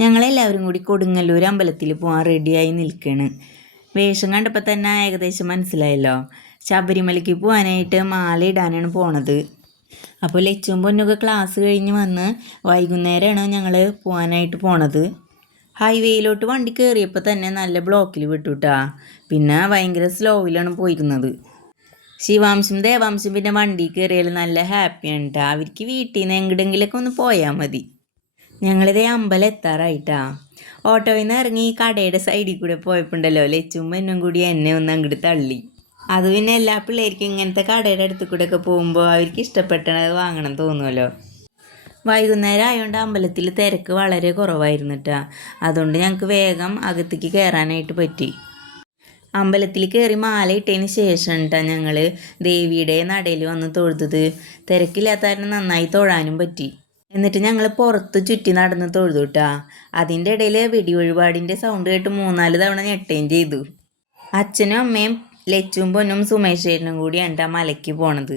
ഞങ്ങളെല്ലാവരും കൂടി കൊടുങ്ങല്ലൂർ അമ്പലത്തിൽ പോകാൻ റെഡിയായി നിൽക്കുകയാണ്. വേഷം കണ്ടപ്പോൾ തന്നെ ഏകദേശം മനസ്സിലായല്ലോ. ശബരിമലയ്ക്ക് പോകാനായിട്ട് മാല ഇടാനാണ് പോണത്. അപ്പോൾ ലച്ചും പൊന്നൊക്കെ ക്ലാസ് കഴിഞ്ഞ് വന്ന് വൈകുന്നേരമാണ് ഞങ്ങൾ പോകാനായിട്ട് പോണത്. ഹൈവേയിലോട്ട് വണ്ടി കയറിയപ്പോൾ തന്നെ നല്ല ബ്ലോക്കിൽ വിട്ടുട്ടാ. പിന്നെ ഭയങ്കര സ്ലോയിലാണ് പോയിരുന്നത്. ശിവാംശും ദേവാംശും പിന്നെ വണ്ടി കയറിയാൽ നല്ല ഹാപ്പിയാണ് കേട്ടോ. അവർക്ക് വീട്ടിൽ നിന്ന് എങ്ങോട്ടെങ്കിലൊക്കെ ഒന്ന് പോയാൽ മതി. ഞങ്ങളിതേ അമ്പലം എത്താറായിട്ടാ. ഓട്ടോയിൽ നിന്ന് ഇറങ്ങി കടയുടെ സൈഡിൽ കൂടെ പോയപ്പോണ്ടല്ലോ ലച്ചും എന്നും കൂടി എന്നെ ഒന്ന് അങ്ങോട്ട് തള്ളി. അത് പിന്നെ എല്ലാ പിള്ളേർക്കും ഇങ്ങനത്തെ കടയുടെ അടുത്ത് കൂടെ ഒക്കെ പോകുമ്പോൾ അവർക്ക് ഇഷ്ടപ്പെട്ടത് വാങ്ങണം തോന്നുമല്ലോ. വൈകുന്നേരം ആയതുകൊണ്ട് അമ്പലത്തിൽ തിരക്ക് വളരെ കുറവായിരുന്നു കേട്ടോ. അതുകൊണ്ട് ഞങ്ങൾക്ക് വേഗം അകത്തേക്ക് കയറാനായിട്ട് പറ്റി. അമ്പലത്തിൽ കയറി മാല ഇട്ടതിന് ശേഷം കേട്ടോ ഞങ്ങൾ ദേവിയുടെ നടയിൽ വന്ന് തൊഴുതത്. തിരക്കില്ലാത്ത കാരണം നന്നായി തൊഴാനും പറ്റി. എന്നിട്ട് ഞങ്ങൾ പുറത്ത് ചുറ്റി നടന്ന് തൊഴുതു കേട്ടാ. അതിൻ്റെ ഇടയിൽ വെടിവഴിപാടിൻ്റെ സൗണ്ട് കേട്ട് 3-4 തവണ ഞെട്ടുകയും ചെയ്തു. അച്ഛനും അമ്മയും ലച്ചും പൊന്നും സുമേഷ് ചേട്ടനും കൂടിയാണ് മലയ്ക്ക് പോണത്.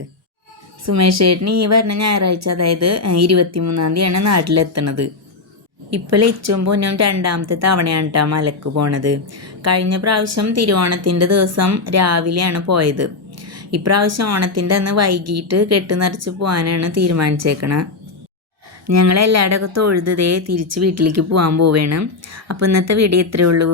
സുമേഷ് ചേട്ടന് ഈ വരുന്ന ഞായറാഴ്ച, അതായത് 23-ാം തീയതിയാണ് നാട്ടിലെത്തണത്. ഇപ്പോൾ ലച്ചും പൊന്നും 2ാമത്തെ തവണയാണ് മലക്ക് പോണത്. കഴിഞ്ഞ പ്രാവശ്യം തിരുവോണത്തിൻ്റെ ദിവസം രാവിലെയാണ് പോയത്. ഇപ്രാവശ്യം ഓണത്തിൻ്റെ അന്ന് വൈകിട്ട് കെട്ട് നിറച്ച് പോകാനാണ് തീരുമാനിച്ചേക്കണത്. ഞങ്ങളെല്ലാവരുടെയൊക്കെ തൊഴുതതേ തിരിച്ച് വീട്ടിലേക്ക് പോകാൻ പോവുകയാണ്. അപ്പോൾ ഇന്നത്തെ വീഡിയോ ഇത്രയേ ഉള്ളൂ.